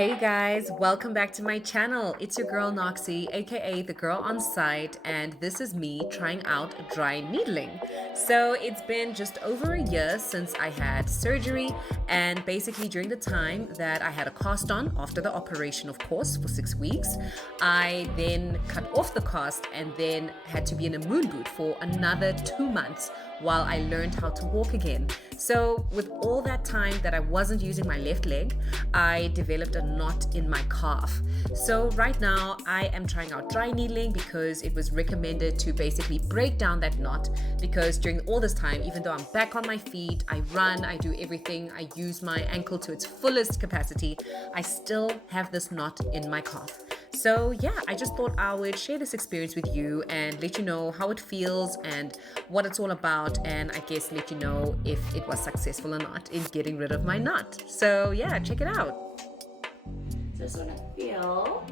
Hey guys, welcome back to my channel. It's your girl Noxie, aka the girl on site, and this is me trying out dry needling. So it's been just over a year since I had surgery, and basically during the time that I had a cast on after the operation, of course, for 6 weeks, I then cut off the cast and then had to be in a moon boot for another 2 months while I learned how to walk again. So with all that time that I wasn't using my left leg, I developed a knot in my calf. So right now I am trying out dry needling because it was recommended to basically break down that knot, because during all this time, even though I'm back on my feet, I run, I do everything, I use my ankle to its fullest capacity, I still have this knot in my calf. So yeah, I just thought I would share this experience with you and let you know how it feels and what it's all about, and I guess let you know if it was successful or not in getting rid of my knot. So yeah, check it out. So just want to feel,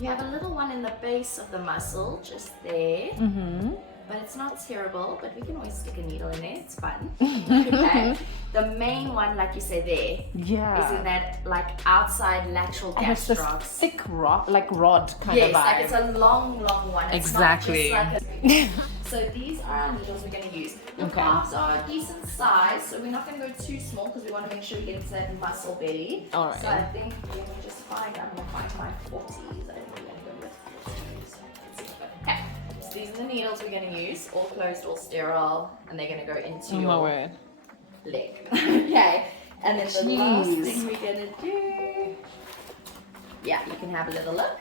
you have a little one in the base of the muscle, just there. But it's not terrible, but we can always stick a needle in there, it's fun. Okay. The main one, like you say there, is in that like outside lateral gastrocs. Thick rod, like rod kind yes, of vibe. like it's a long one. It's Exactly. Not just like so these are our needles we're going to use. The calves are a decent size, so we're not going to go too small because we want to make sure we get into that muscle belly. All right. So I think I'm going to just find my 40s. I think we're going to go with 40s. Okay. So these are the needles we're going to use, all closed, all sterile, and they're going to go into your leg. Okay. And then the last thing we're going to do, yeah, you can have a little look.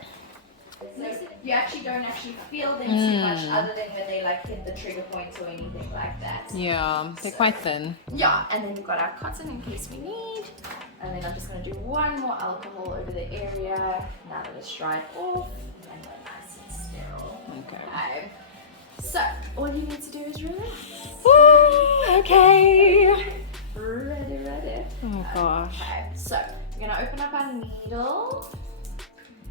So you actually don't feel them too much, other than when they like hit the trigger points or anything like that. Yeah, they're quite thin. Yeah, and then we've got our cotton in case we need. And then I'm just going to do one more alcohol over the area. Now that it's dried off, and we're nice and sterile. Okay. So all you need to do is relax. Woo, okay. Ready. Oh gosh. Okay, so we're going to open up our needle.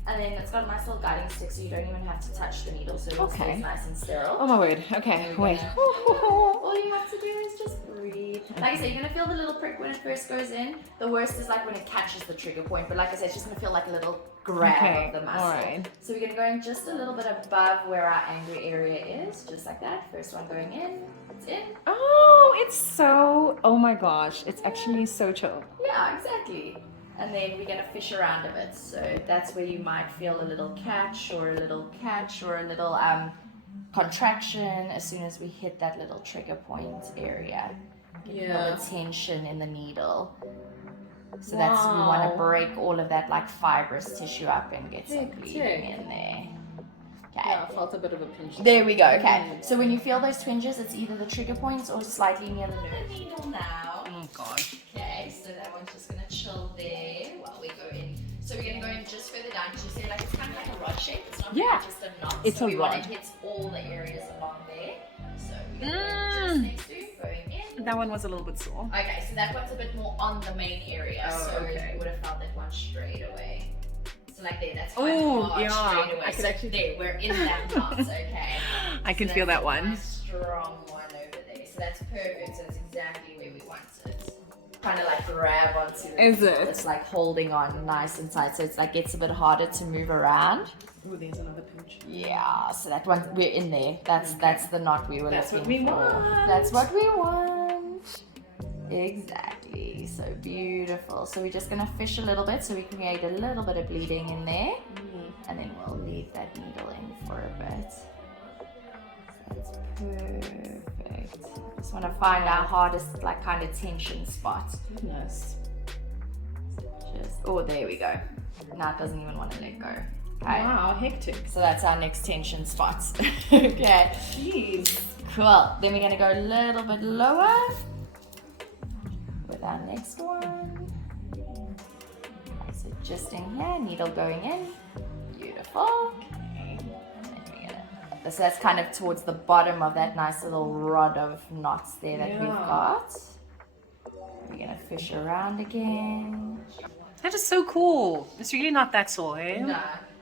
And then it's got a nice little guiding stick, so you don't even have to touch the needle, so it stays nice and sterile. Oh my word. Okay, wait. All you have to do is just breathe. Like I said, you're gonna feel the little prick when it first goes in. The worst is like when it catches the trigger point, but like I said, it's just gonna feel like a little grab of the muscle. Alright. So we're gonna go in just a little bit above where our angry area is, just like that. First one going in, it's in. Oh, it's so, oh my gosh, it's actually so chill. Yeah, exactly. And then we're going to fish around a bit. So that's where you might feel a little catch or a little contraction as soon as we hit that little trigger point area. Feel the tension in the needle. So that's, we want to break all of that like fibrous tissue up and get some bleeding in there. Okay. Yeah, I felt a bit of a pinch. There we go. Okay. So when you feel those twinges, it's either the trigger points or slightly near the nerve needle now. Oh gosh. Okay, so that one's just gonna chill there while we go in. So we're gonna go in just further down because you see, like it's kind of like a rod shape. It's not really just a knot. It's so a we rod. want to hit all the areas along there. So we're gonna go just next to going in. That one was a little bit sore. Okay, so that one's a bit more on the main area. So you would have felt that one straight away. So like there, that's quite hard straight away. I could actually there, we're in that knot. Okay. I can feel that one. Nice, strong one over there. So that's perfect. So that's exactly where we want it. Kind of like grab onto it. Is it? It's like holding on nice and tight, so it's like gets a bit harder to move around. Oh, there's another pinch. Yeah, so that one, we're in there. That's the knot we were looking for. Want. That's what we want. Exactly. So beautiful. So we're just gonna fish a little bit, so we create a little bit of bleeding in there, and then we'll leave that needle in for a bit. So that's perfect. Just want to find our hardest, like, kind of tension spot. Goodness. Oh, there we go. Now it doesn't even want to let go. Okay. Wow, hectic. So that's our next tension spot. Okay. Jeez. Cool. Then we're going to go a little bit lower with our next one. So just in here, needle going in. Beautiful. So that's kind of towards the bottom of that nice little rod of knots there that we've got. We're going to fish around again. That is so cool. It's really not that sore, eh? No.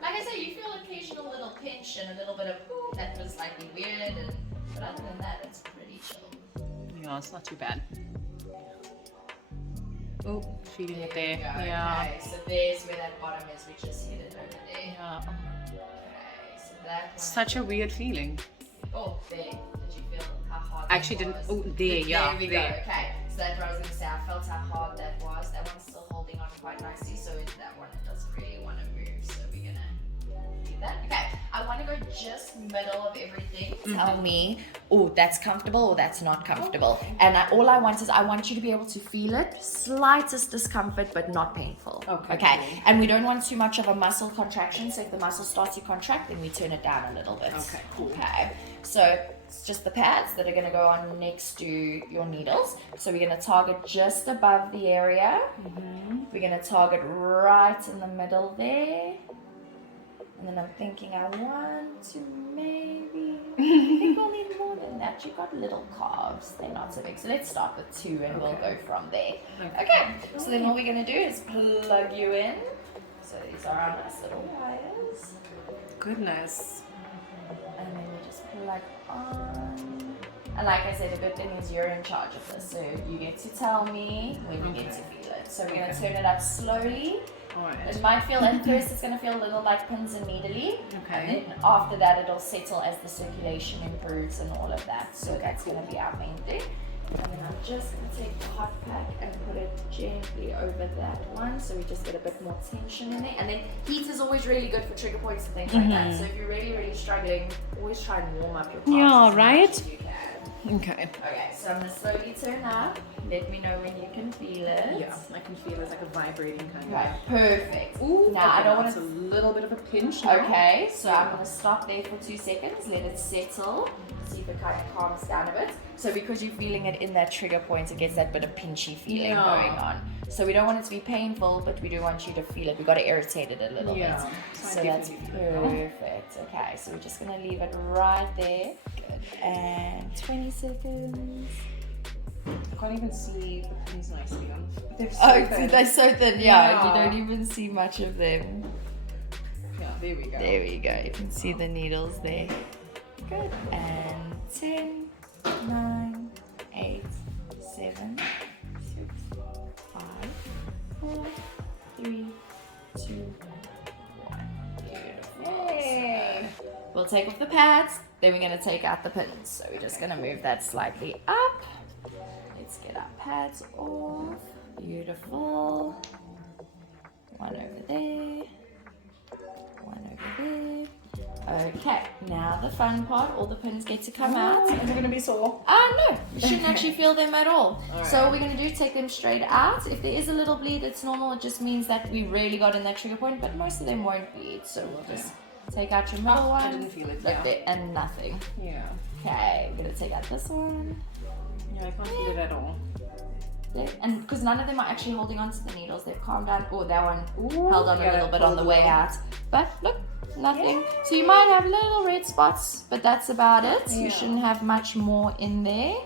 Like I said, you feel occasional little pinch and a little bit of, ooh, that was slightly weird. But other than that, it's pretty chill. Yeah, it's not too bad. Oh, feeling it there. We go. Yeah. Okay, so there's where that bottom is. We just hit it over there. Yeah. Okay, so that one. Such a weird feeling. Oh, there. Did you feel how hard I actually that didn't. was? Oh, there. Yeah. There we go. Okay, so that's what I was going to say. I felt how hard that was. That one's still holding on quite nicely. So that one, it doesn't really want to move. So we're going to do that. Okay, I want to go just middle of everything. Tell me, oh, that's comfortable or that's not comfortable. And all I want is I want you to be able to feel it. Slightest discomfort, but not painful. Okay. Cool. And we don't want too much of a muscle contraction. So if the muscle starts to contract, then we turn it down a little bit. Okay, cool. Okay. So it's just the pads that are going to go on next to your needles. So we're going to target just above the area. We're going to target right in the middle there. And then I'm thinking I want to maybe, I think we'll need more than that. You've got little calves, they're not so big. So let's start with 2 and we'll go from there. Okay, so then all we're going to do is plug you in. So these are our nice little wires. Goodness. And then we just plug on. And like I said, the good thing is you're in charge of this. So you get to tell me when you get to feel it. So we're going to turn it up slowly. Alright. It might feel, at first it's going to feel a little like pins and needly. Okay. And then after that it'll settle as the circulation improves and all of that. So that's going to be our main thing. And then I'm just going to take the hot pack and put it gently over that one. So we just get a bit more tension in there. And then heat is always really good for trigger points and things like that. So if you're really, really struggling, always try and warm up your calves Yeah, as right? much as you can. Okay. Okay, so I'm going to slowly turn up. Let me know when you can feel it. Yeah, I can feel it's like a vibrating kind Okay, perfect. Ooh, now I don't want It's a to. little bit of a pinch now. Okay, so I'm going to stop there for 2 seconds, let it settle, see if it kind of calms down a bit. So because you're feeling it in that trigger point, it gets that bit of pinchy feeling going on. So we don't want it to be painful, but we do want you to feel it. We got to irritate it a little bit. So that's perfect. Okay, so we're just going to leave it right there. Good. And 20 seconds. I can't even see the pins nicely on. They're so Oh, thin. they're so thin. Yeah, Yeah. you don't even see much of them. Yeah, there we go. There we go. You can see the needles there. Good. And 10, 9, 8, 7, 6, 5, 4, 3, 2, 1. Beautiful. Yay. We'll take off the pads, then we're going to take out the pins. So we're just going to move that slightly up. Let's get our pads off. Beautiful. One over there. One over there. Okay, now the fun part, all the pins get to come out. And we're going to be sore. No, you shouldn't actually feel them at all. So what we're going to do, take them straight out. If there is a little bleed, it's normal. It just means that we really got in that trigger point, but most of them won't bleed. So we'll just take out your middle one. I didn't feel it. Look there, and nothing. Yeah. Okay, we're going to take out this one. Yeah, I can't feel it at all. There. And because none of them are actually holding on to the needles, they've calmed down. Oh, that one held on a Yeah, little bit on the way out. out. But look, nothing. So you might have little red spots, but that's about it. Yeah. You shouldn't have much more in there.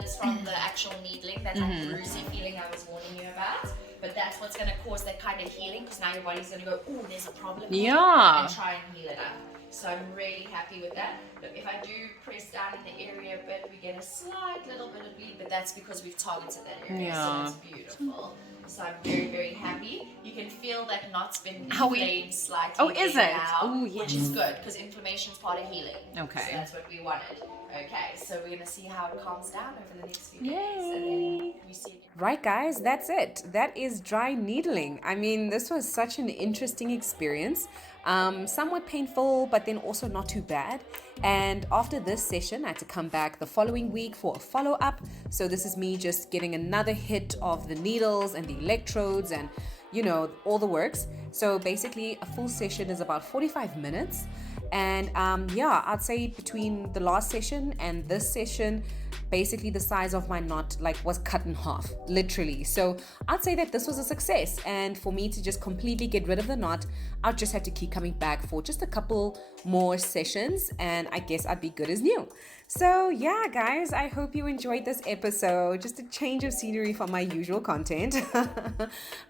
This from the actual needling, that bruisey feeling I was warning you about. But that's what's going to cause that kind of healing, because now your body's going to go, oh, there's a problem here, Yeah. and try and heal it up. So I'm really happy with that. Look, if I do press down in the area a bit, we get a slight little bit of bleed, but that's because we've targeted that area. Yeah. So it's beautiful. So I'm very, very happy. You can feel that knot's been How we- inflamed slightly. Oh, is there it? now, Oh, which yes. is good, because inflammation is part of healing. Okay. So that's what we wanted. Okay, so we're going to see how it calms down over the next few days. And then we see it. Right, guys, that's it. That is dry needling. I mean, this was such an interesting experience. Somewhat painful, but then also not too bad. And after this session, I had to come back the following week for a follow-up. So this is me just getting another hit of the needles and the electrodes and, you know, all the works. So basically, a full session is about 45 minutes. And yeah, I'd say between the last session and this session, basically the size of my knot was cut in half, literally. So I'd say that this was a success. And for me to just completely get rid of the knot, I'll just have to keep coming back for just a couple more sessions, and I guess I'd be good as new. So yeah, guys, I hope you enjoyed this episode. Just a change of scenery from my usual content.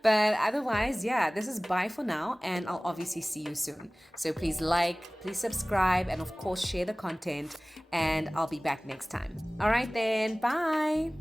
But otherwise, yeah, this is bye for now, and I'll obviously see you soon. So please please subscribe, and of course share the content, and I'll be back next time. All right then, bye.